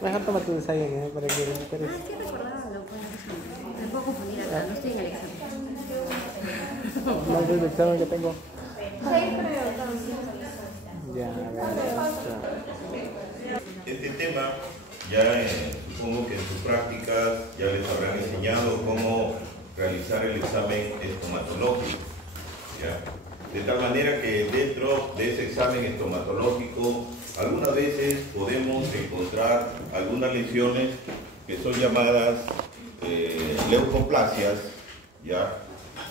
Mejor toma tu desayuno para que recuperes. Es que recordaba lo me puedo confundir acá, no estoy en el examen. No es el examen que tengo. Sí, creo. Ya, a ver. Este tema ya supongo que en sus prácticas ya les habrán enseñado cómo realizar el examen estomatológico, ¿ya? De tal manera que dentro de ese examen estomatológico algunas veces podemos encontrar algunas lesiones que son llamadas leucoplasias, ¿ya?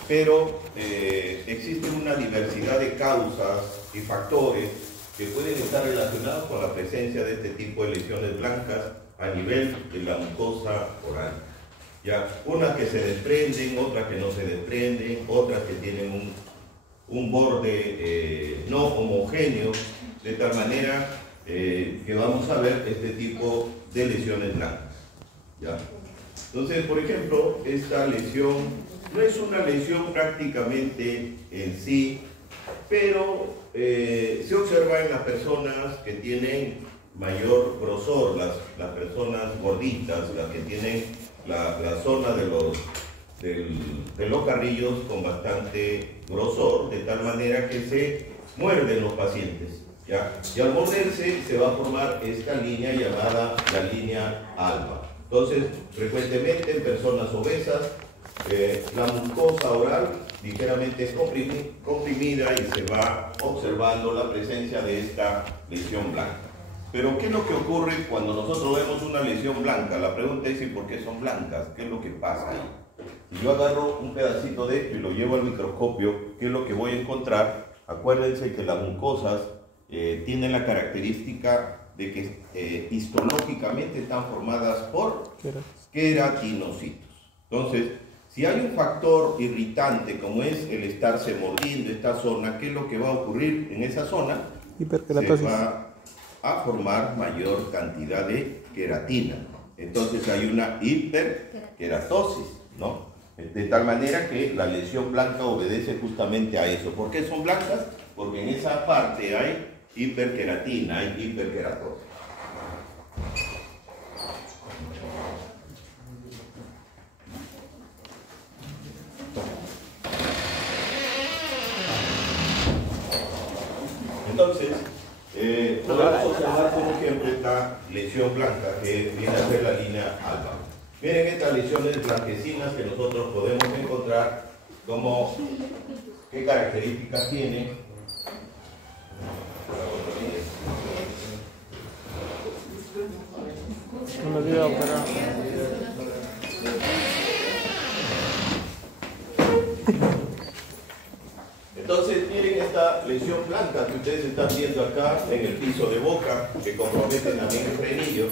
Pero existe una diversidad de causas y factores que pueden estar relacionados con la presencia de este tipo de lesiones blancas a nivel de la mucosa oral. ¿Ya? Unas que se desprenden, otras que no se desprenden, otras que tienen un borde no homogéneo, de tal manera que vamos a ver este tipo de lesiones blancas. ¿Ya? Entonces, por ejemplo, esta lesión no es una lesión prácticamente en sí, pero se observa en las personas que tienen mayor grosor, las personas gorditas, las que tienen la zona de los carrillos con bastante grosor, de tal manera que se muerden los pacientes, ¿ya? Y al morderse se va a formar esta línea llamada la línea alba. Entonces, frecuentemente en personas obesas, la mucosa oral ligeramente es comprimida y se va observando la presencia de esta lesión blanca. Pero ¿qué es lo que ocurre cuando nosotros vemos una lesión blanca? La pregunta es ¿y por qué son blancas? ¿Qué es lo que pasa ahí? Si yo agarro un pedacito de esto y lo llevo al microscopio, ¿qué es lo que voy a encontrar? Acuérdense que las mucosas tienen la característica de que histológicamente están formadas por queratinocitos. Entonces, si hay un factor irritante como es el estarse mordiendo esta zona, ¿qué es lo que va a ocurrir en esa zona? Hiperkeratosis. Se va a formar mayor cantidad de queratina. Entonces hay una hiperkeratosis, ¿no? De tal manera que la lesión blanca obedece justamente a eso. ¿Por qué son blancas? Porque en esa parte hay hiperqueratina, hay hiperkeratosis. Entonces, podemos observar, por ejemplo, esta lesión blanca que viene a ser la línea alba. Miren estas lesiones blanquecinas que nosotros podemos encontrar, como qué características tienen. No me olvido, pero... Entonces, miren esta lesión blanca que ustedes están viendo acá en el piso de boca, que compromete también el frenillo.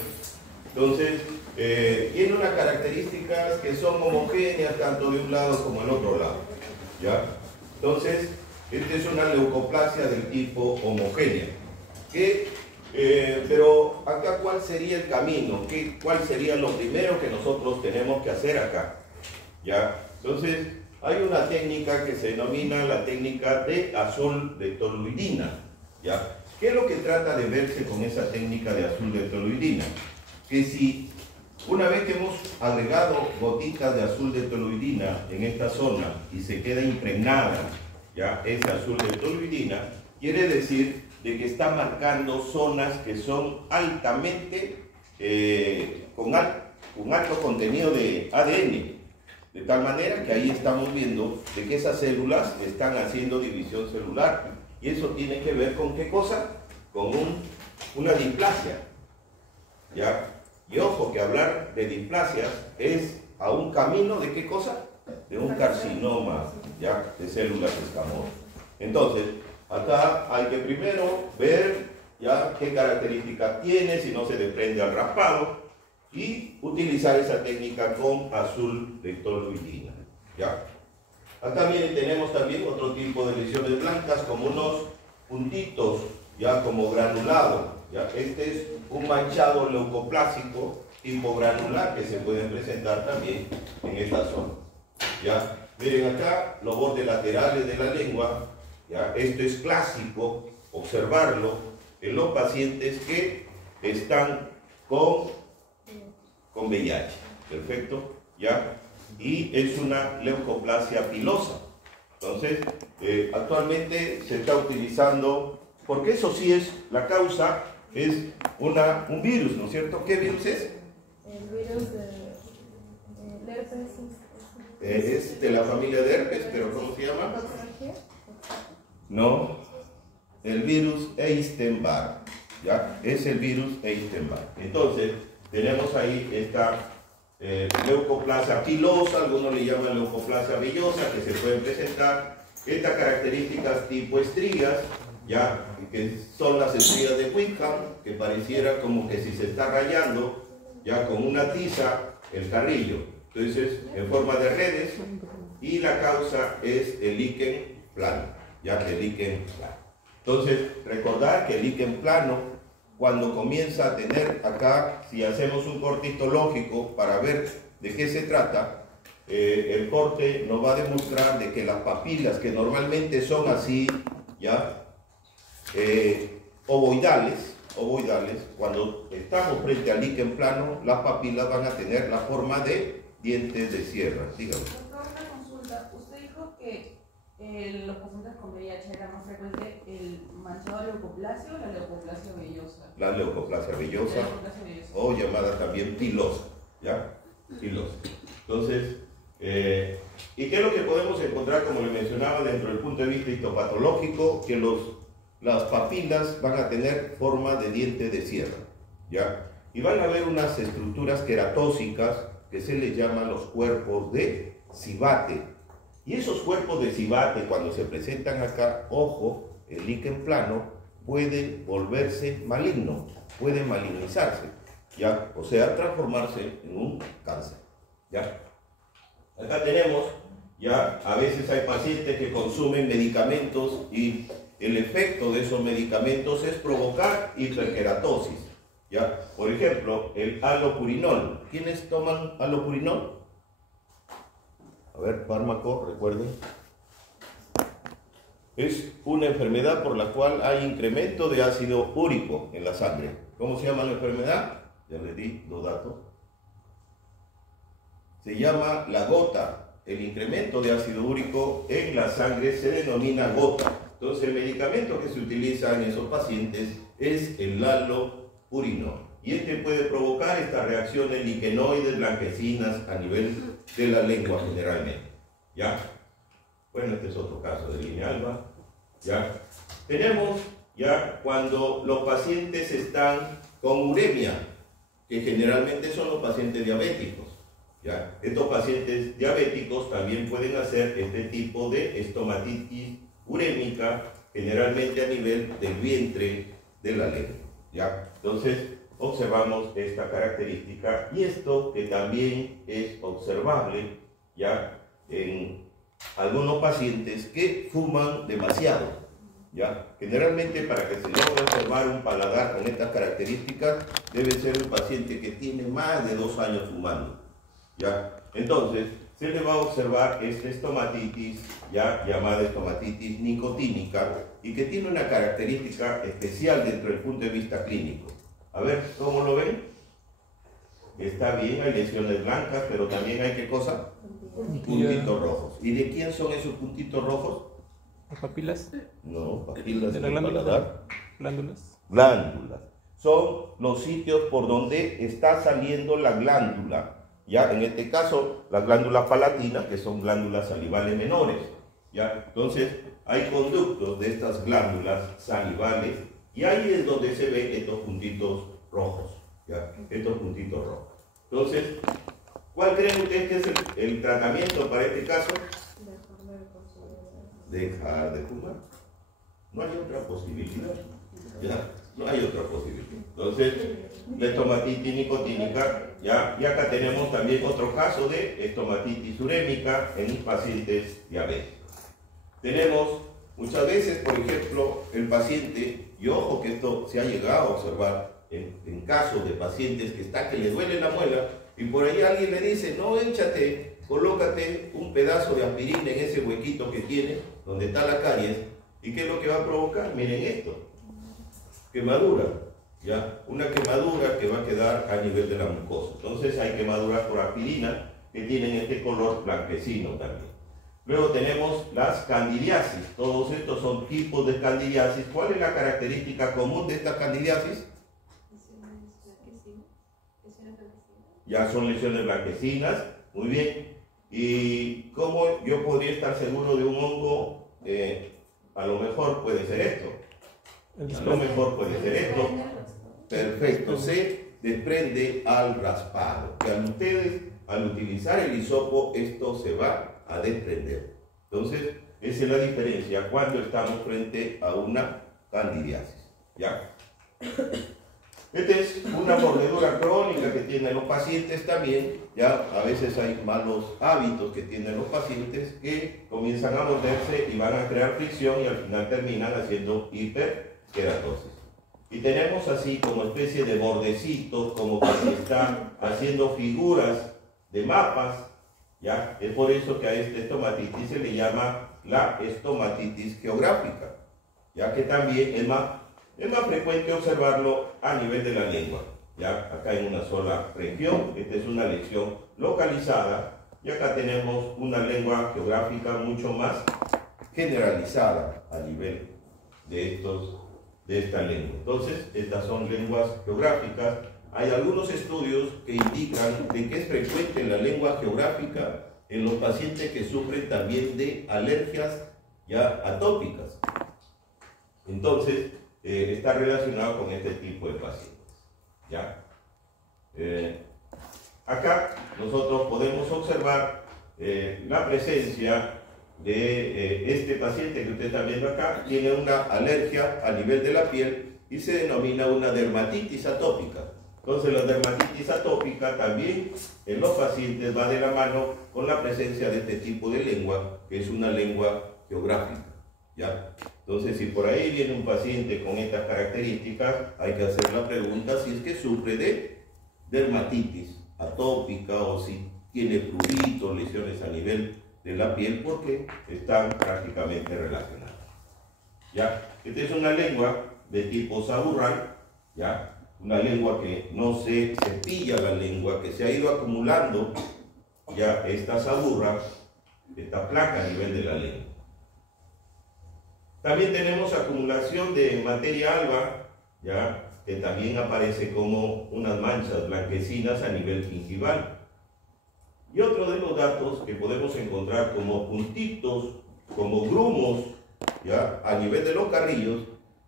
Entonces, tiene unas características que son homogéneas tanto de un lado como del otro lado, ¿ya? Entonces, esta es una leucoplasia del tipo homogénea. Pero acá, ¿cuál sería el camino? ¿Cuál sería lo primero que nosotros tenemos que hacer acá? ¿Ya? Entonces, hay una técnica que se denomina la técnica de azul de toluidina, ¿ya? ¿Qué es lo que trata de verse con esa técnica de azul de toluidina? Que si una vez que hemos agregado gotitas de azul de toluidina en esta zona y se queda impregnada, ¿ya? Ese azul de toluidina, quiere decir de que está marcando zonas que son altamente, con alto contenido de ADN. De tal manera que ahí estamos viendo de que esas células están haciendo división celular. Y eso tiene que ver con ¿qué cosa? Con una displasia, ¿ya? Y ojo que hablar de displasias es a un camino de ¿qué cosa? De un carcinoma, ¿ya? De células escamosas. Entonces, acá hay que primero ver ya qué características tiene, si no se desprende al raspado, y utilizar esa técnica con azul de toluidina, ¿ya? Acá miren, tenemos también otro tipo de lesiones blancas como unos puntitos, ya como granulado, ¿ya? Este es un manchado leucoplásico tipo granular que se pueden presentar también en esta zona, ¿ya? Miren acá los bordes laterales de la lengua, ¿ya? Esto es clásico observarlo en los pacientes que están con con VIH. Perfecto, ¿ya? Y es una leucoplasia pilosa. Entonces, actualmente se está utilizando, porque eso sí es, la causa es un virus, ¿no es cierto? ¿Qué virus es? El virus del herpes. Es de la familia de herpes, pero ¿cómo se llama? No, el virus Epstein-Barr, ¿ya? Es el virus Epstein-Barr. Entonces, tenemos ahí esta leucoplasia pilosa, algunos le llaman leucoplasia vellosa, que se pueden presentar. Estas características tipo estrías, ya, que son las estrías de Wickham, que pareciera como que si se está rayando, ya con una tiza, el carrillo. Entonces, en forma de redes, y la causa es el líquen plano, ya que el líquen plano. Entonces, recordar que el líquen plano, cuando comienza a tener acá, si hacemos un corte histológico para ver de qué se trata, el corte nos va a demostrar de que las papilas, que normalmente son así, ya, ovoidales, cuando estamos frente al líquen plano, las papilas van a tener la forma de dientes de sierra. Dígame. Doctor, una consulta. Usted dijo que los pacientes con VIH era más frecuente el manchado leucoplasia o la leucoplasia vellosa. La leucoplasia vellosa, o llamada también pilosa, ¿ya? Pilosa. Entonces, ¿y qué es lo que podemos encontrar, como le mencionaba, dentro del punto de vista histopatológico? Que las papilas van a tener forma de diente de sierra, ¿ya? Y van a haber unas estructuras queratóxicas que se les llaman los cuerpos de Sivate. Y esos cuerpos de Sivate, cuando se presentan acá, ojo, el líquen plano puede volverse maligno, puede malignizarse, ¿ya? O sea, transformarse en un cáncer, ¿ya? Acá tenemos, ya, a veces hay pacientes que consumen medicamentos y el efecto de esos medicamentos es provocar hiperkeratosis, ¿ya? Por ejemplo, el alopurinol. ¿Quiénes toman alopurinol? A ver, fármaco, recuerden. Es una enfermedad por la cual hay incremento de ácido úrico en la sangre. ¿Cómo se llama la enfermedad? Ya les di los datos. Se llama la gota. El incremento de ácido úrico en la sangre se denomina gota. Entonces, el medicamento que se utiliza en esos pacientes es el alopurinol. Y este puede provocar estas reacciones liquenoides, blanquecinas a nivel de la lengua generalmente, ¿ya? Bueno, este es otro caso de línea alba, ¿ya? Tenemos ya cuando los pacientes están con uremia, que generalmente son los pacientes diabéticos, ¿ya? Estos pacientes diabéticos también pueden hacer este tipo de estomatitis urémica, generalmente a nivel del vientre de la lengua, ¿ya? Entonces, observamos esta característica y esto que también es observable ya en algunos pacientes que fuman demasiado, ya. Generalmente, para que se logre observar un paladar con estas características, debe ser un paciente que tiene más de 2 años fumando, ya. Entonces, se le va a observar esta estomatitis, ya llamada estomatitis nicotínica, y que tiene una característica especial dentro del punto de vista clínico. A ver, ¿cómo lo ven? Está bien, hay lesiones blancas, pero también hay, ¿qué cosa? Puntitos rojos. ¿Y de quién son esos puntitos rojos? ¿Las papilas? No, papilas ¿De la del glándula? paladar. ¿Glándulas? Glándulas. Son los sitios por donde está saliendo la glándula. Ya, en este caso, las glándulas palatinas, que son glándulas salivales menores. Ya, entonces, hay conductos de estas glándulas salivales. Y ahí es donde se ven estos puntitos rojos, ¿ya? Estos puntitos rojos. Entonces, ¿cuál creen ustedes que es el tratamiento para este caso? Dejar de fumar. No hay otra posibilidad, ¿ya? No hay otra posibilidad. Entonces, la estomatitis nicotínica, ¿ya? Y acá tenemos también otro caso de estomatitis urémica en pacientes diabéticos. Tenemos muchas veces, por ejemplo, el paciente, y ojo que esto se ha llegado a observar en casos de pacientes que le duele la muela y por ahí alguien le dice, no, échate, colócate un pedazo de aspirina en ese huequito que tiene, donde está la caries, ¿y qué es lo que va a provocar? Miren esto, quemadura, ¿ya? Una quemadura que va a quedar a nivel de la mucosa. Entonces hay quemaduras por aspirina que tienen este color blanquecino también. Luego tenemos las candidiasis. Todos estos son tipos de candidiasis. ¿Cuál es la característica común de estas candidiasis? Ya son lesiones blanquecinas. Muy bien. ¿Y cómo yo podría estar seguro de un hongo? A lo mejor puede ser esto. A lo mejor puede ser esto. Perfecto. Se desprende al raspado. Que al utilizar el hisopo, esto se va a desprender. Entonces, esa es la diferencia cuando estamos frente a una candidiasis. ¿Ya? Esta es una mordedura crónica que tienen los pacientes también. Ya a veces hay malos hábitos que tienen los pacientes que comienzan a morderse y van a crear fricción y al final terminan haciendo hiperkeratosis. Y tenemos así como especie de bordecitos, como que se están haciendo figuras de mapas. ¿Ya? Es por eso que a esta estomatitis se le llama la estomatitis geográfica, ya que también es más frecuente observarlo a nivel de la lengua, ya acá en una sola región. Esta es una lesión localizada y acá tenemos una lengua geográfica mucho más generalizada a nivel de esta lengua. Entonces, estas son lenguas geográficas. Hay algunos estudios que indican de que es frecuente en la lengua geográfica en los pacientes que sufren también de alergias ya atópicas. Entonces, está relacionado con este tipo de pacientes. ¿Ya? Acá nosotros podemos observar la presencia de este paciente que usted está viendo acá. Tiene una alergia a nivel de la piel y se denomina una dermatitis atópica. Entonces la dermatitis atópica también en los pacientes va de la mano con la presencia de este tipo de lengua, que es una lengua geográfica. ¿Ya? Entonces, si por ahí viene un paciente con estas características, hay que hacer la pregunta si es que sufre de dermatitis atópica o si tiene pruritos, lesiones a nivel de la piel, porque están prácticamente relacionadas. ¿Ya? Esta es una lengua de tipo saburral, ¿ya? Una lengua que no se cepilla la lengua, que se ha ido acumulando ya esta saburra, esta placa a nivel de la lengua. También tenemos acumulación de materia alba, ya, que también aparece como unas manchas blanquecinas a nivel gingival. Y otro de los datos que podemos encontrar como puntitos, como grumos, ya, a nivel de los carrillos,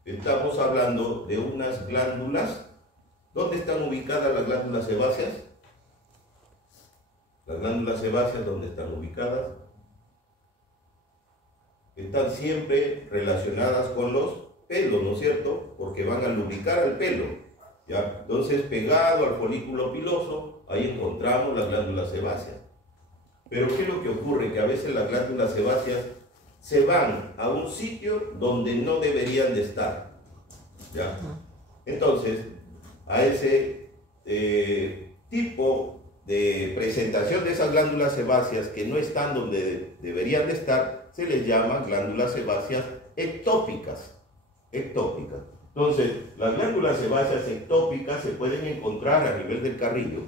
estamos hablando de unas glándulas. ¿Dónde están ubicadas las glándulas sebáceas? Las glándulas sebáceas, ¿dónde están ubicadas? Están siempre relacionadas con los pelos, ¿no es cierto? Porque van a lubricar el pelo, ¿ya? Entonces, pegado al folículo piloso, ahí encontramos las glándulas sebáceas. Pero ¿qué es lo que ocurre? Que a veces las glándulas sebáceas se van a un sitio donde no deberían de estar, ¿ya? Entonces, a ese tipo de presentación de esas glándulas sebáceas que no están donde deberían de estar, se les llama glándulas sebáceas ectópicas. Entonces, las glándulas sebáceas ectópicas se pueden encontrar a nivel del carrillo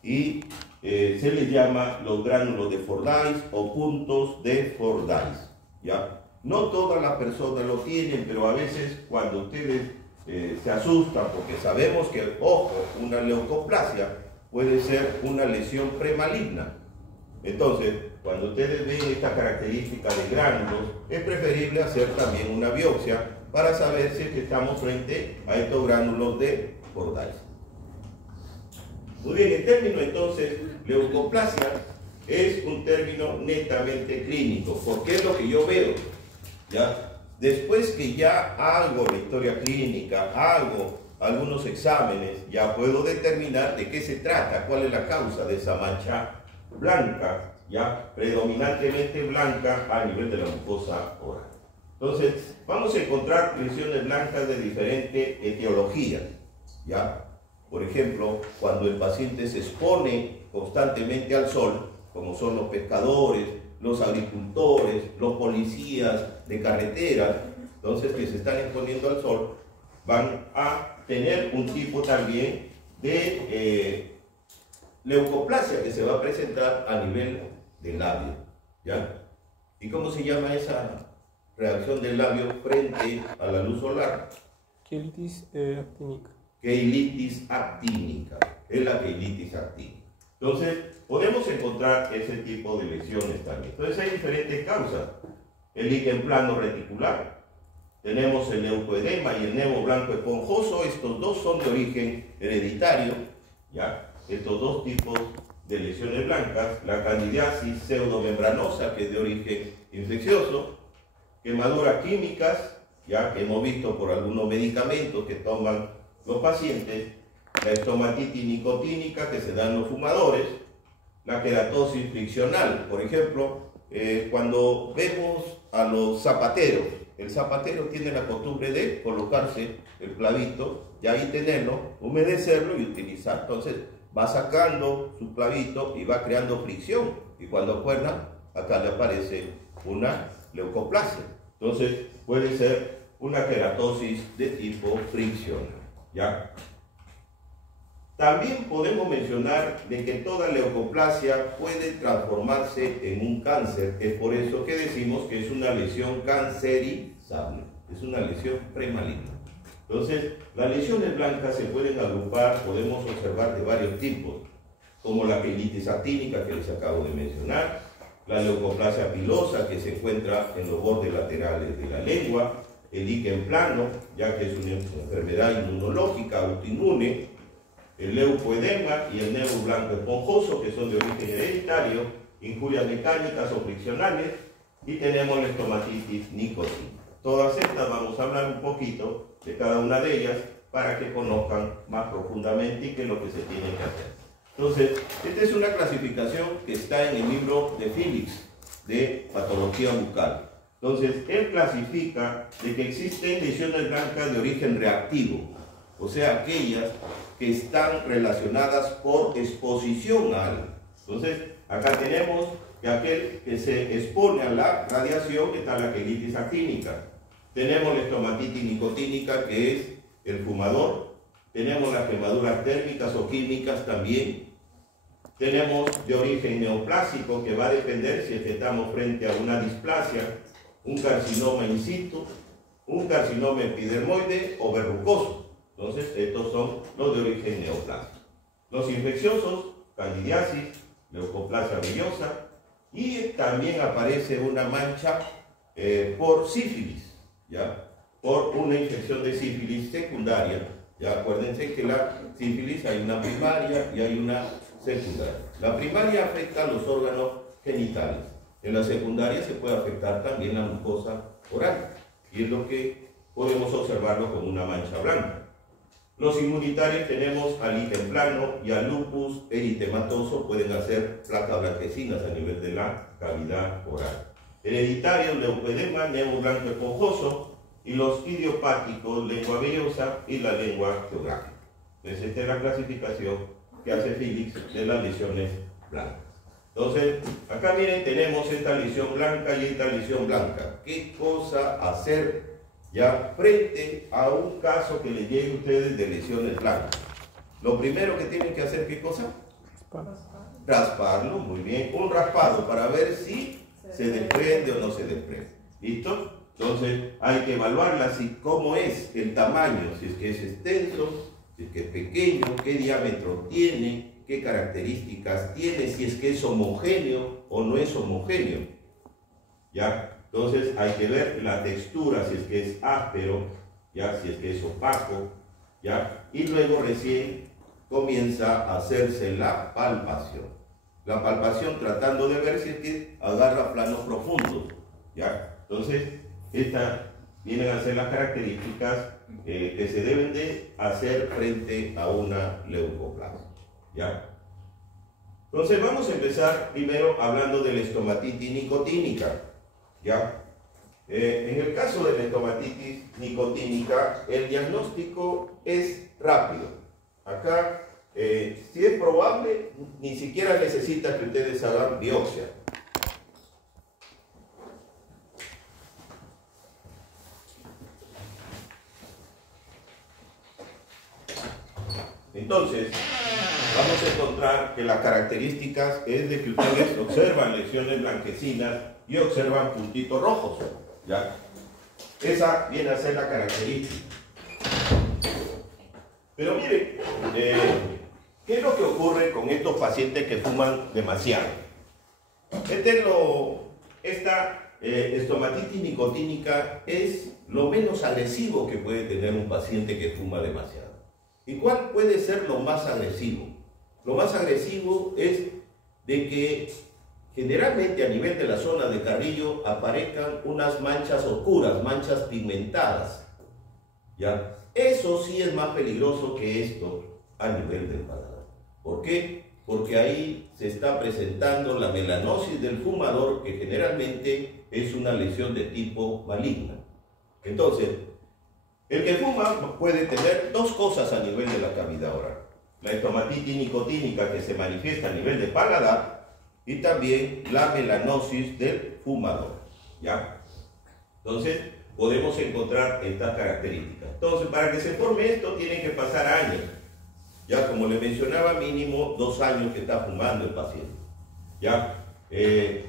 y se les llama los gránulos de Fordyce o puntos de Fordyce, ¿ya? No todas las personas lo tienen, pero a veces cuando ustedes se asustan, porque sabemos que, ojo, una leucoplasia puede ser una lesión premaligna. Entonces, cuando ustedes ven esta característica de gránulos, es preferible hacer también una biopsia para saber si es que estamos frente a estos gránulos de Fordyce. Muy bien, el término entonces leucoplasia es un término netamente clínico, porque es lo que yo veo, ¿ya? Después que ya hago la historia clínica, hago algunos exámenes, ya puedo determinar de qué se trata, cuál es la causa de esa mancha blanca, ya predominantemente blanca a nivel de la mucosa oral. Entonces, vamos a encontrar lesiones blancas de diferente etiología, ¿ya? Por ejemplo, cuando el paciente se expone constantemente al sol, como son los pescadores, los agricultores, los policías de carreteras, entonces que se están exponiendo al sol, van a tener un tipo también de leucoplasia que se va a presentar a nivel del labio, ¿ya? ¿Y cómo se llama esa reacción del labio frente a la luz solar? Quelitis actínica. Queilitis actínica, es la queilitis actínica. Entonces, podemos encontrar ese tipo de lesiones también. Entonces, hay diferentes causas. El líquen plano reticular, tenemos el leucoedema y el nemo blanco esponjoso. Estos dos son de origen hereditario, ¿ya? Estos dos tipos de lesiones blancas, la candidiasis pseudomembranosa, que es de origen infeccioso, quemaduras químicas, ya que hemos visto por algunos medicamentos que toman los pacientes, la estomatitis nicotínica que se dan los fumadores, la queratosis friccional. Por ejemplo, cuando vemos a los zapateros, el zapatero tiene la costumbre de colocarse el clavito y ahí tenerlo, humedecerlo y utilizar. Entonces va sacando su clavito y va creando fricción, y cuando cuerna, acá le aparece una leucoplasia. Entonces puede ser una queratosis de tipo friccional, ¿ya? También podemos mencionar de que toda leucoplasia puede transformarse en un cáncer. Es por eso que decimos que es una lesión cancerizable, es una lesión premaligna. Entonces, las lesiones blancas se pueden agrupar, podemos observar de varios tipos, como la queilitis actínica que les acabo de mencionar, la leucoplasia pilosa que se encuentra en los bordes laterales de la lengua, el líquen plano, ya que es una enfermedad inmunológica autoinmune, el leucoedema y el nemo blanco esponjoso, que son de origen hereditario, injurias mecánicas o friccionales, y tenemos la estomatitis nicotínica. Todas estas vamos a hablar un poquito de cada una de ellas para que conozcan más profundamente y qué es lo que se tiene que hacer. Entonces, esta es una clasificación que está en el libro de Phillips de patología bucal. Entonces, él clasifica de que existen lesiones blancas de origen reactivo, o sea, aquellas que están relacionadas por exposición a algo. Entonces, acá tenemos que aquel que se expone a la radiación está la queilitis actínica. Tenemos la estomatitis nicotínica, que es el fumador. Tenemos las quemaduras térmicas o químicas también. Tenemos de origen neoplásico, que va a depender si es que estamos frente a una displasia, un carcinoma in situ, un carcinoma epidermoide o verrucoso. Entonces, estos son los de origen neoplásico. Los infecciosos, candidiasis, leucoplasia villosa, y también aparece una mancha por sífilis, ¿ya? Por una infección de sífilis secundaria. Ya acuérdense que la sífilis hay una primaria y hay una secundaria. La primaria afecta a los órganos genitales. En la secundaria se puede afectar también la mucosa oral, y es lo que podemos observarlo con una mancha blanca. Los inmunitarios tenemos al líquen plano y al lupus eritematoso, pueden hacer placas blanquecinas a nivel de la cavidad oral. Hereditarios, leucoedema, nemo blanco esponjoso, y los idiopáticos, lengua vellosa y la lengua geográfica. Entonces, esta es la clasificación que hace Phillips de las lesiones blancas. Entonces, acá miren, tenemos esta lesión blanca y esta lesión blanca. ¿Qué cosa hacer ya frente a un caso que les llegue a ustedes de lesiones blancas? Lo primero que tienen que hacer, ¿qué cosa? Rasparlo, muy bien. Un raspado para ver si se desprende o no se desprende. ¿Listo? Entonces hay que evaluarla, si cómo es el tamaño, si es que es extenso, si es que es pequeño, qué diámetro tiene, qué características tiene, si es que es homogéneo o no es homogéneo. ¿Ya? Entonces hay que ver la textura, si es que es áspero, ¿ya? Si es que es opaco, ¿ya? Y luego recién comienza a hacerse la palpación. La palpación tratando de ver si es que agarra planos profundos, ¿ya? Entonces, estas vienen a ser las características que se deben de hacer frente a una leucoplasia, ¿ya? Entonces vamos a empezar primero hablando de la estomatitis nicotínica, ¿ya? En el caso de la estomatitis nicotínica, el diagnóstico es rápido. Acá, si es probable, ni siquiera necesita que ustedes hagan biopsia. Entonces, vamos a encontrar que las características es de que ustedes observan lesiones blanquecinas y observan puntitos rojos, ¿ya? Esa viene a ser la característica. Pero miren, ¿qué es lo que ocurre con estos pacientes que fuman demasiado? Esta estomatitis nicotínica es lo menos agresivo que puede tener un paciente que fuma demasiado. ¿Y cuál puede ser lo más agresivo? Lo más agresivo es de que generalmente a nivel de la zona de carrillo aparezcan unas manchas oscuras, manchas pigmentadas, ¿ya? Eso sí es más peligroso que esto a nivel del paladar. ¿Por qué? Porque ahí se está presentando la melanosis del fumador, que generalmente es una lesión de tipo maligna. Entonces, el que fuma puede tener dos cosas a nivel de la cavidad oral: la estomatitis nicotínica, que se manifiesta a nivel de paladar, y también la melanosis del fumador, ¿ya? Entonces, podemos encontrar estas características. Entonces, para que se forme esto, tienen que pasar años. Ya, como le mencionaba, mínimo 2 años que está fumando el paciente. ¿Ya?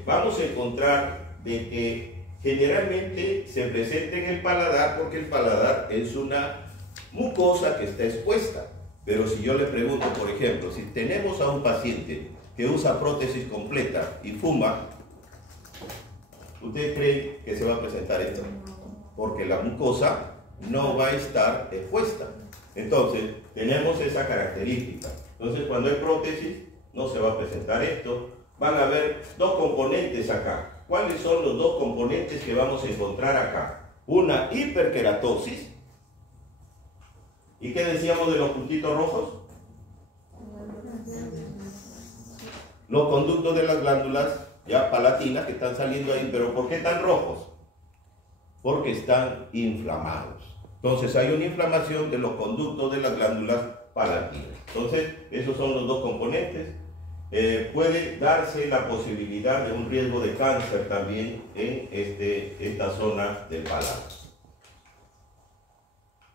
Vamos a encontrar de que generalmente se presenta en el paladar, porque el paladar es una mucosa que está expuesta. Pero si yo le pregunto, por ejemplo, si tenemos a un paciente que usa prótesis completa y fuma, ¿usted cree que se va a presentar esto? Porque la mucosa no va a estar expuesta. Entonces, tenemos esa característica. Entonces, cuando hay prótesis, no se va a presentar esto. Van a haber dos componentes acá. ¿Cuáles son los dos componentes que vamos a encontrar acá? Una hiperkeratosis. ¿Y qué decíamos de los puntitos rojos? Los conductos de las glándulas ya palatinas que están saliendo ahí. ¿Pero por qué están rojos? Porque están inflamados. Entonces hay una inflamación de los conductos de las glándulas palatinas. Entonces, esos son los dos componentes. Puede darse la posibilidad de un riesgo de cáncer también en esta zona del paladar.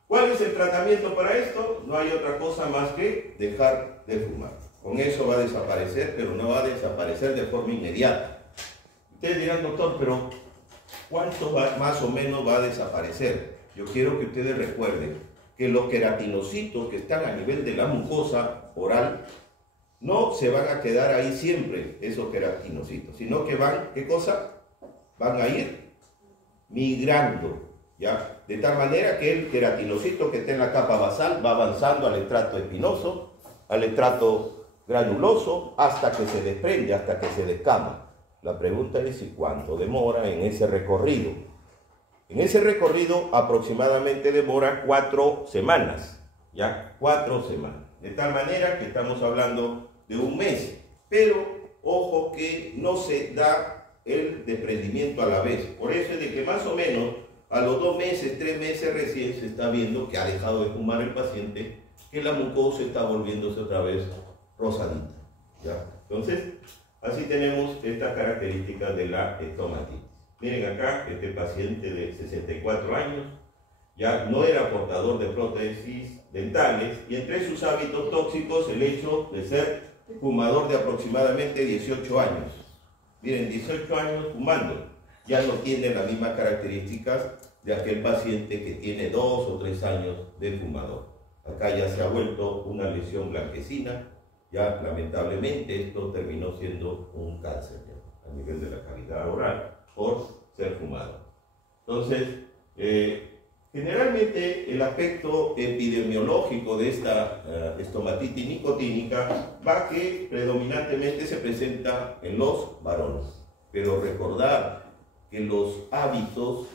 ¿Cuál es el tratamiento para esto? No hay otra cosa más que dejar de fumar. Con eso va a desaparecer, pero no va a desaparecer de forma inmediata. Ustedes dirán, doctor, pero ¿cuánto más o menos va a desaparecer? Yo quiero que ustedes recuerden que los queratinocitos que están a nivel de la mucosa oral no se van a quedar ahí siempre, esos queratinocitos, sino que van, ¿qué cosa? Van a ir migrando, ¿ya? De tal manera que el queratinocito que está en la capa basal va avanzando al estrato espinoso, al estrato granuloso, hasta que se desprende, hasta que se descama. La pregunta es si cuánto demora en ese recorrido. En ese recorrido aproximadamente demora 4 semanas, ¿ya? 4 semanas. De tal manera que estamos hablando de un mes. Pero, ojo que no se da el desprendimiento a la vez. Por eso es de que más o menos a los 2 meses, 3 meses recién se está viendo que ha dejado de fumar el paciente, que la mucosa está volviéndose otra vez rosadita, ¿ya? Entonces, así tenemos estas características de la estomatitis. Miren acá, este paciente de 64 años ya no era portador de prótesis dentales, y entre sus hábitos tóxicos el hecho de ser fumador de aproximadamente 18 años. Miren, 18 años fumando, ya no tiene las mismas características de aquel paciente que tiene 2 o 3 años de fumador. Acá ya se ha vuelto una lesión blanquecina, ya lamentablemente esto terminó siendo un cáncer ya, a nivel de la cavidad oral, por ser fumado. Entonces, generalmente el aspecto epidemiológico de esta estomatitis nicotínica va que predominantemente se presenta en los varones. Pero recordar que los hábitos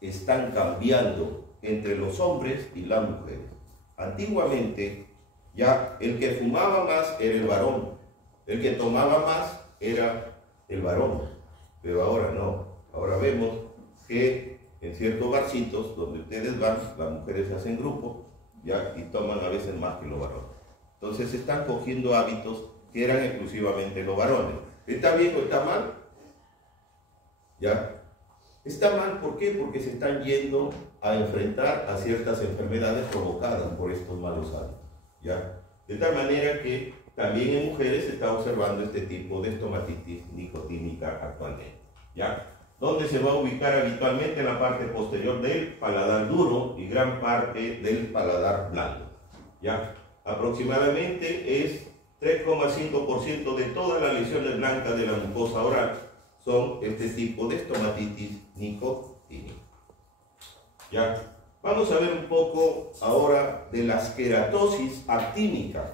están cambiando entre los hombres y las mujeres. Antiguamente, ya el que fumaba más era el varón, el que tomaba más era el varón. Pero ahora no, ahora vemos que en ciertos barcitos donde ustedes van, las mujeres se hacen grupo, ¿ya? Y toman a veces más que los varones. Entonces se están cogiendo hábitos que eran exclusivamente los varones. ¿Está bien o está mal? ¿Ya? Está mal, ¿por qué? Porque se están yendo a enfrentar a ciertas enfermedades provocadas por estos malos hábitos, ¿ya? De tal manera que también en mujeres se está observando este tipo de estomatitis nicotínica actualmente, ¿ya? Donde se va a ubicar habitualmente en la parte posterior del paladar duro y gran parte del paladar blando, ¿ya? Aproximadamente es 3,5% de todas las lesiones blancas de la mucosa oral son este tipo de estomatitis nicotínica, ¿ya? Vamos a ver un poco ahora de la queratosis actínica.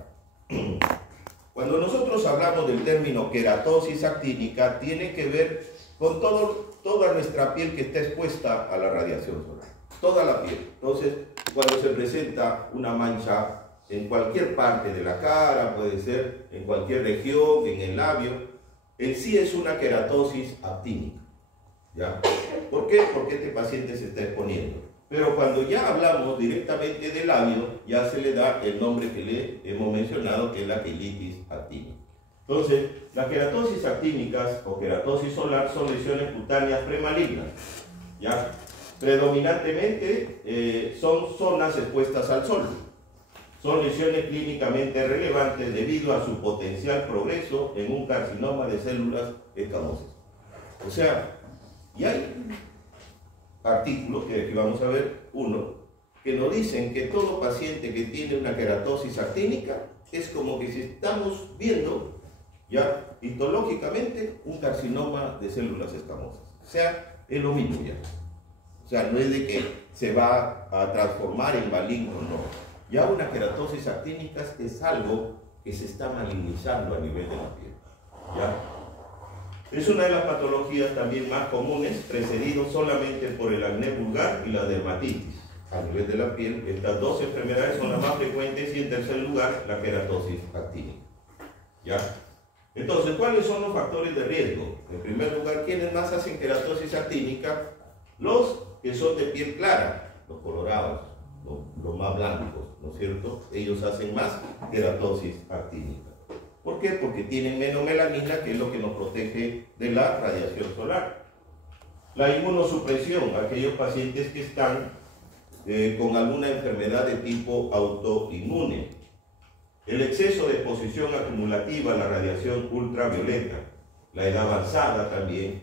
Cuando nosotros hablamos del término queratosis actínica, tiene que ver con toda nuestra piel que está expuesta a la radiación solar. Toda la piel. Entonces, cuando se presenta una mancha en cualquier parte de la cara, puede ser en cualquier región, en el labio, en sí es una queratosis actínica, ¿ya? ¿Por qué? Porque este paciente se está exponiendo. Pero cuando ya hablamos directamente del labio, ya se le da el nombre que le hemos mencionado, que es la quilitis actínica. Entonces, las queratosis actínicas o queratosis solar son lesiones cutáneas premalignas, ¿ya? Predominantemente son zonas expuestas al sol. Son lesiones clínicamente relevantes debido a su potencial progreso en un carcinoma de células escamosas. O sea, y hay artículos que aquí vamos a ver uno que nos dicen que todo paciente que tiene una queratosis actínica es como que si estamos viendo ya histológicamente un carcinoma de células escamosas. O sea, es lo mismo ya. O sea, no es de que se va a transformar en maligno, no. Ya una queratosis actínica es algo que se está malignizando a nivel de la piel, ¿ya? Es una de las patologías también más comunes, precedido solamente por el acné vulgar y la dermatitis. A nivel de la piel, estas dos enfermedades son las más frecuentes y en tercer lugar, la queratosis actínica, ¿ya? Entonces, ¿cuáles son los factores de riesgo? En primer lugar, ¿quiénes más hacen queratosis actínica? Los que son de piel clara, los colorados, los más blancos, ¿no es cierto? Ellos hacen más queratosis actínica. ¿Por qué? Porque tienen menos melanina, que es lo que nos protege de la radiación solar. La inmunosupresión, aquellos pacientes que están con alguna enfermedad de tipo autoinmune. El exceso de exposición acumulativa a la radiación ultravioleta. La edad avanzada también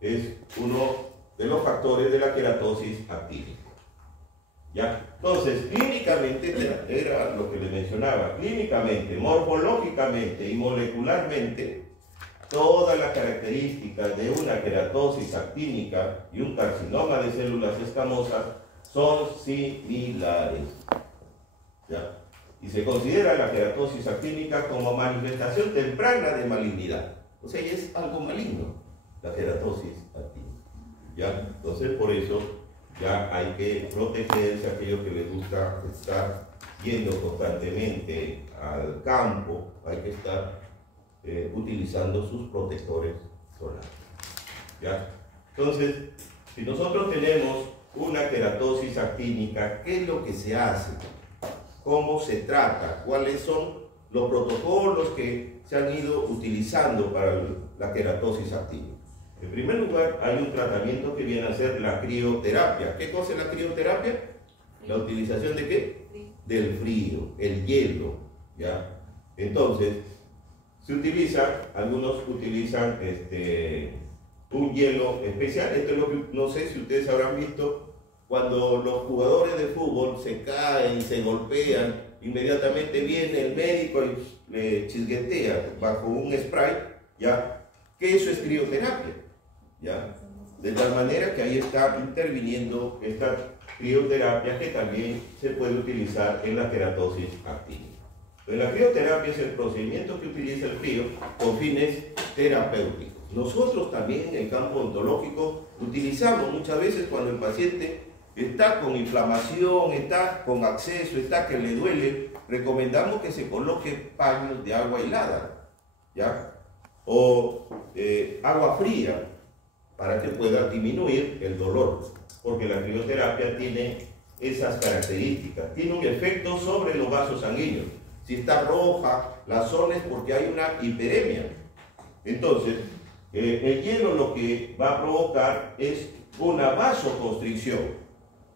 es uno de los factores de la queratosis actínica, ¿ya? Entonces, clínicamente, era lo que le mencionaba, clínicamente, morfológicamente y molecularmente, todas las características de una queratosis actínica y un carcinoma de células escamosas son similares, ¿ya? Y se considera la queratosis actínica como manifestación temprana de malignidad. O sea, ya es algo maligno, la queratosis actínica, ¿ya? Entonces, por eso ya hay que protegerse a aquellos que les gusta estar yendo constantemente al campo, hay que estar utilizando sus protectores solares, ¿ya? Entonces, si nosotros tenemos una queratosis actínica, ¿qué es lo que se hace? ¿Cómo se trata? ¿Cuáles son los protocolos que se han ido utilizando para la queratosis actínica? En primer lugar, hay un tratamiento que viene a ser la crioterapia. ¿Qué cosa es la crioterapia? La utilización de ¿qué? Del frío, el hielo, ¿ya? Entonces, se utiliza, algunos utilizan un hielo especial. Esto es lo que, no sé si ustedes habrán visto, cuando los jugadores de fútbol se caen, se golpean, inmediatamente viene el médico y le chisguetea bajo un spray, ¿ya? Que eso es crioterapia, ¿ya? De tal manera que ahí está interviniendo esta crioterapia que también se puede utilizar en la queratosis actínica. Entonces, la crioterapia es el procedimiento que utiliza el frío con fines terapéuticos. Nosotros también en el campo ontológico utilizamos muchas veces cuando el paciente está con inflamación, está con absceso, está que le duele, recomendamos que se coloque paños de agua helada, ¿ya? O agua fría para que pueda disminuir el dolor, porque la crioterapia tiene esas características, tiene un efecto sobre los vasos sanguíneos. Si está roja la zona es porque hay una hiperemia. Entonces, el hielo lo que va a provocar es una vasoconstricción,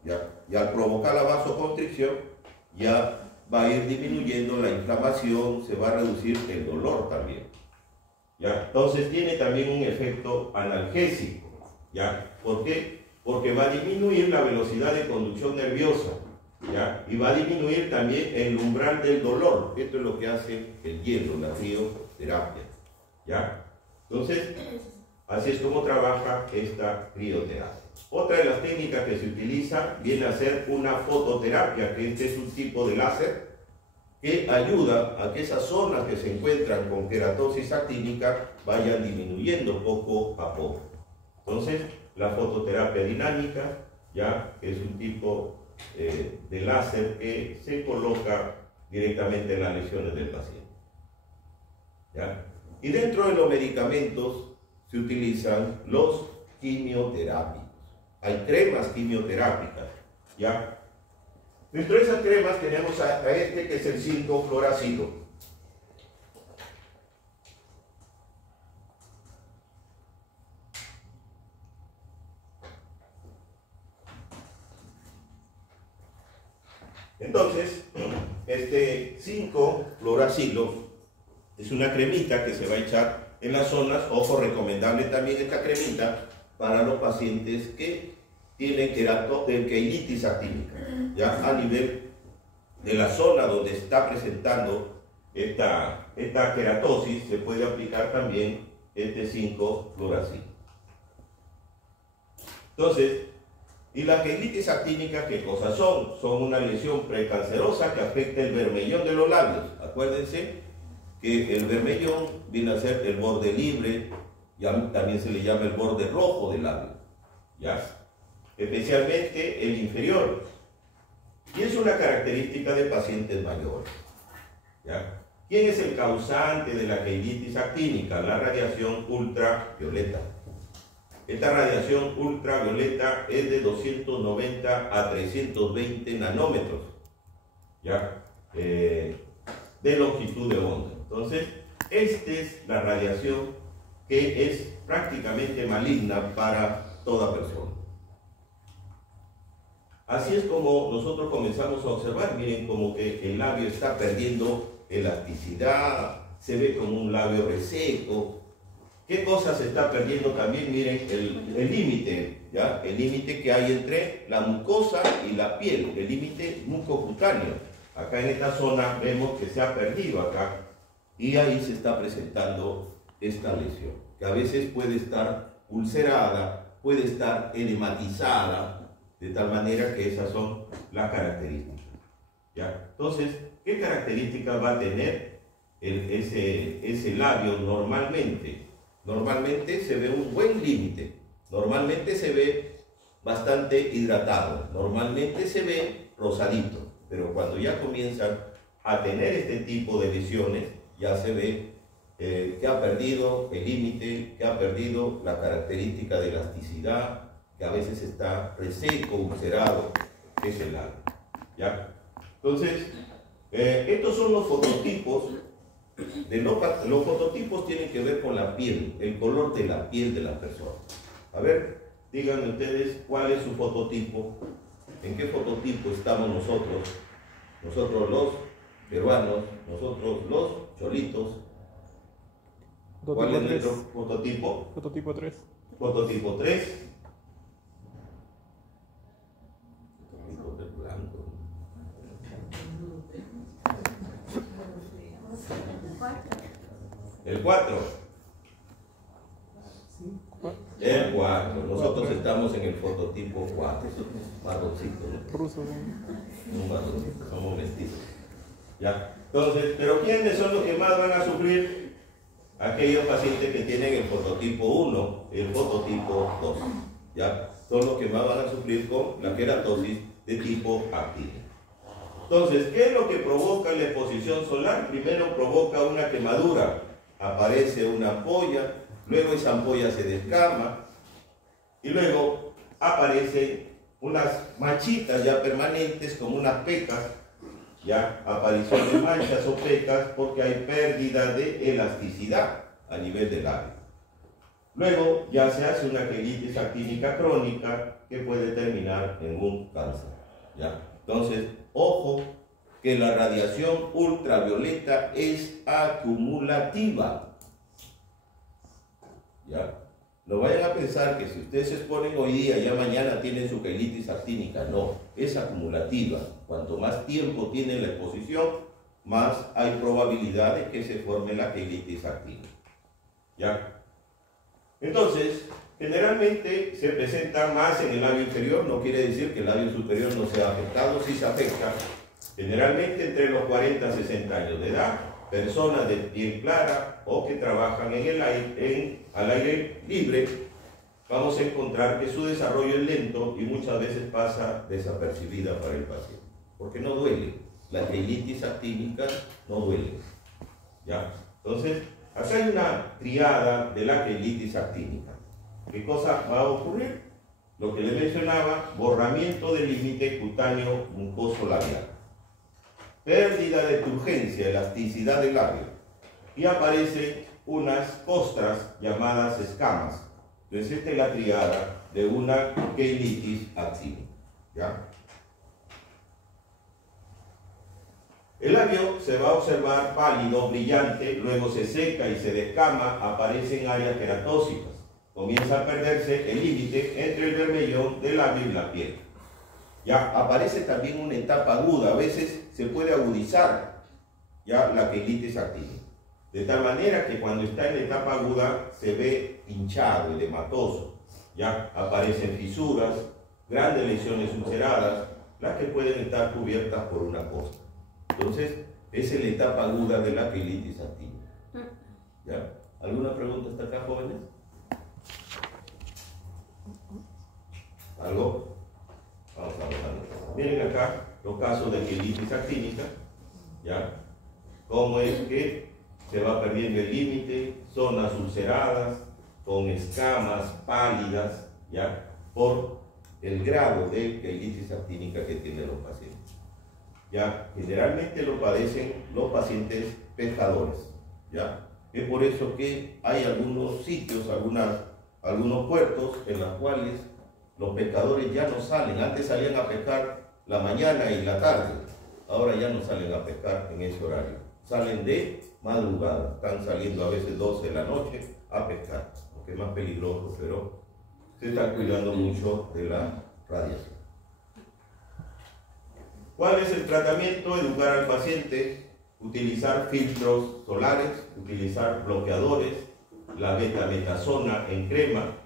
¿ya? Y al provocar la vasoconstricción ya va a ir disminuyendo la inflamación, se va a reducir el dolor también. ¿Ya? Entonces tiene también un efecto analgésico. ¿Ya? ¿Por qué? Porque va a disminuir la velocidad de conducción nerviosa. ¿Ya? Y va a disminuir también el umbral del dolor. Esto es lo que hace el hielo, la crioterapia. ¿Ya? Entonces, así es como trabaja esta crioterapia. Otra de las técnicas que se utiliza viene a ser una fototerapia, que este es un tipo de láser que ayuda a que esas zonas que se encuentran con queratosis actínica vayan disminuyendo poco a poco. Entonces, la fototerapia dinámica ya es un tipo de láser que se coloca directamente en las lesiones del paciente. ¿Ya? Y dentro de los medicamentos se utilizan los quimioterápicos. Hay cremas quimioterápicas, ¿ya? Dentro de esas cremas tenemos a este que es el 5-fluoracilo. Entonces, este 5-fluoracilo es una cremita que se va a echar en las zonas, ojo, recomendable también esta cremita para los pacientes que tienen queratitis actínica, ya a nivel de la zona donde está presentando esta queratosis, se puede aplicar también este 5-fluoracilo. Entonces, ¿y la queratitis actínica qué cosas son? Son una lesión precancerosa que afecta el bermellón de los labios. Acuérdense que el bermellón viene a ser el borde libre, también se le llama el borde rojo del labio, ¿ya? Especialmente el inferior. Y es una característica de pacientes mayores, ¿ya? ¿Quién es el causante de la queratitis actínica? La radiación ultravioleta. Esta radiación ultravioleta es de 290 a 320 nanómetros, ¿ya? De longitud de onda. Entonces, esta es la radiación que es prácticamente maligna para toda persona. Así es como nosotros comenzamos a observar. Miren como que el labio está perdiendo elasticidad, se ve como un labio reseco. ¿Qué cosa se está perdiendo también? Miren el límite, ¿ya? El límite que hay entre la mucosa y la piel, el límite mucocutáneo. Acá en esta zona vemos que se ha perdido acá y ahí se está presentando esta lesión, que a veces puede estar ulcerada, puede estar edematizada, de tal manera que esas son las características. ¿Ya? Entonces, ¿qué características va a tener ese labio normalmente? Normalmente se ve un buen límite, normalmente se ve bastante hidratado, normalmente se ve rosadito, pero cuando ya comienzan a tener este tipo de lesiones, ya se ve que ha perdido el límite, que ha perdido la característica de elasticidad, que a veces está reseco, ulcerado, que es el labio. ¿Ya? Entonces, estos son los fototipos. Los fototipos tienen que ver con la piel, el color de la piel de la persona. A ver, díganme ustedes cuál es su fototipo, en qué fototipo estamos nosotros los peruanos, nosotros los cholitos. ¿Cuál es nuestro fototipo? Fototipo 3. Fototipo 3. Blanco. El 4. El 4. Nosotros estamos en el fototipo 4. Marroncito, ¿no? Ruso. Un marroncito, somos mestizos. ¿Ya? Entonces, ¿pero quiénes son los que más van a sufrir? Aquellos pacientes que tienen el fototipo 1 y el fototipo 2. ¿Ya? Son los que más van a sufrir con la queratosis de tipo activa. Entonces, ¿qué es lo que provoca la exposición solar? Primero provoca una quemadura, aparece una ampolla, luego esa ampolla se descama y luego aparecen unas manchitas ya permanentes como unas pecas, ya aparición de manchas o pecas porque hay pérdida de elasticidad a nivel del labio. Luego ya se hace una queratitis actínica crónica que puede terminar en un cáncer. ¿Ya? Entonces, ojo, que la radiación ultravioleta es acumulativa. ¿Ya? No vayan a pensar que si ustedes se exponen hoy día, ya mañana tienen su quelitis actínica. No, es acumulativa. Cuanto más tiempo tiene la exposición, más hay probabilidad de que se forme la quelitis actínica. ¿Ya? Entonces, generalmente se presenta más en el labio inferior, no quiere decir que el labio superior no sea afectado, sí se afecta. Generalmente entre los 40 a 60 años de edad, personas de piel clara o que trabajan al aire libre, vamos a encontrar que su desarrollo es lento y muchas veces pasa desapercibida para el paciente, porque no duele. La quelitis actínica no duele. ¿Ya? Entonces, acá hay una triada de la quelitis actínica. ¿Qué cosa va a ocurrir? Lo que le mencionaba, borramiento del límite cutáneo mucoso labial, pérdida de turgencia, elasticidad del labio, y aparecen unas costras llamadas escamas. Entonces esta es la triada de una quelitis actínica. ¿Ya? El labio se va a observar pálido, brillante, luego se seca y se descama, aparecen áreas queratóxicas. Comienza a perderse el límite entre el bermellón del labio y la piel. Ya aparece también una etapa aguda, a veces se puede agudizar ya la quelitis actínica. De tal manera que cuando está en la etapa aguda se ve hinchado, edematoso. Ya aparecen fisuras, grandes lesiones ulceradas, las que pueden estar cubiertas por una costra. Entonces, esa es la etapa aguda de la quelitis actínica. ¿Ya? ¿Alguna pregunta hasta acá, jóvenes? ¿Algo? Vamos a ver. Miren acá los casos de quelitis actínica. ¿Ya? Cómo es que se va perdiendo el límite, zonas ulceradas, con escamas pálidas, ¿ya? Por el grado de quelitis actínica que tienen los pacientes. ¿Ya? Generalmente lo padecen los pacientes pescadores. ¿Ya? Es por eso que hay algunos sitios, algunos puertos en los cuales los pescadores ya no salen. Antes salían a pescar la mañana y la tarde, ahora ya no salen a pescar en ese horario. Salen de madrugada, están saliendo a veces 12 de la noche a pescar, aunque es más peligroso, pero se están cuidando mucho de la radiación. ¿Cuál es el tratamiento? Educar al paciente, utilizar filtros solares, utilizar bloqueadores, la betametasona en crema.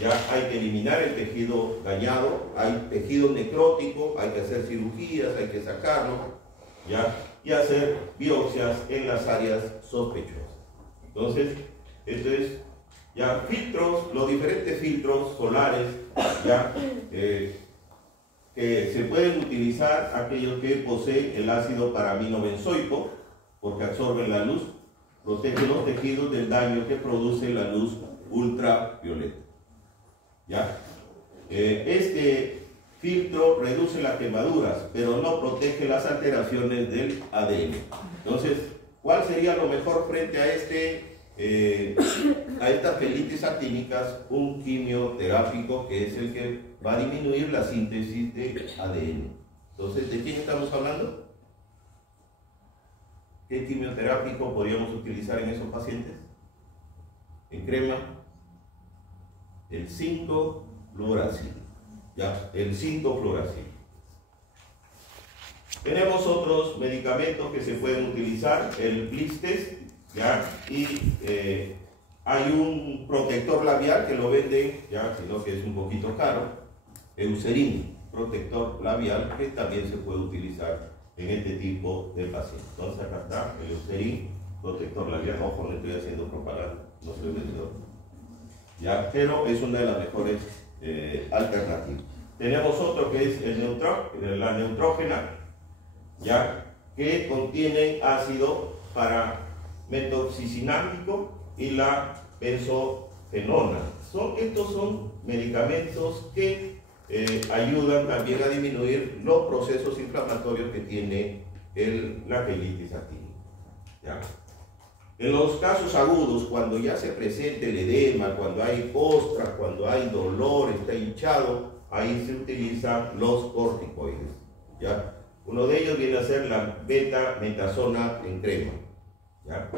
Ya hay que eliminar el tejido dañado, hay tejido necrótico, hay que hacer cirugías, hay que sacarlo, ¿ya? Y hacer biopsias en las áreas sospechosas. Entonces, esto es ya filtros, los diferentes filtros solares, ya que se pueden utilizar aquellos que poseen el ácido paraminobenzoico, porque absorben la luz, protegen los tejidos del daño que produce la luz ultravioleta. ¿Ya? Este filtro reduce las quemaduras, pero no protege las alteraciones del ADN. Entonces, ¿cuál sería lo mejor frente a estas quelitis actínicas? Un quimioterápico, que es el que va a disminuir la síntesis de ADN. Entonces, ¿de quién estamos hablando? ¿Qué quimioterápico podríamos utilizar en esos pacientes? En crema, el 5-fluoracil. ¿Ya? El 5-fluoracil. Tenemos otros medicamentos que se pueden utilizar, el Blistes, ¿ya? Y hay un protector labial que lo venden, ya, sino que es un poquito caro, Eucerin, protector labial, que también se puede utilizar en este tipo de pacientes. Entonces acá está el Eucerin, protector labial. Ojo, no estoy haciendo propaganda, no soy vendedor. ¿Ya? Pero es una de las mejores alternativas. Tenemos otro que es la neutrógena, ¿ya? Que contiene ácido parametoxicinámico y la benzofenona. Estos son medicamentos que ayudan también a disminuir los procesos inflamatorios que tiene la quelitis actínica. ¿Ya? En los casos agudos, cuando ya se presenta el edema, cuando hay costras, cuando hay dolor, está hinchado, ahí se utilizan los corticoides. ¿Ya? Uno de ellos viene a ser la beta-metasona en crema, ¿ya?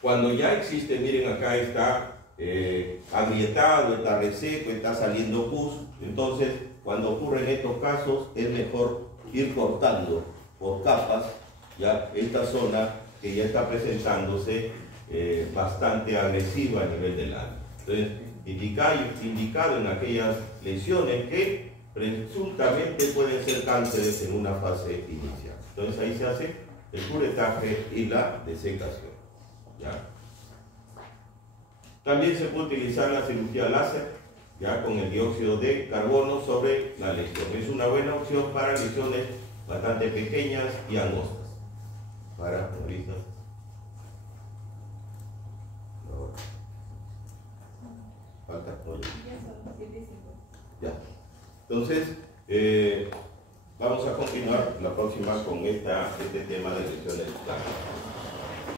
Cuando ya existe, miren acá está agrietado, está reseco, está saliendo pus, entonces cuando ocurren estos casos es mejor ir cortando por capas ya esta zona que ya está presentándose bastante agresiva a nivel del ano. Entonces, indicado en aquellas lesiones que presuntamente pueden ser cánceres en una fase inicial. Entonces ahí se hace el curetaje y la desecación, ¿ya? También se puede utilizar la cirugía láser, ya con el dióxido de carbono sobre la lesión. Es una buena opción para lesiones bastante pequeñas y angostas. Para, ahorita. No. Falta, oye. Ya. Entonces, vamos a continuar la próxima con este tema de lesiones blancas.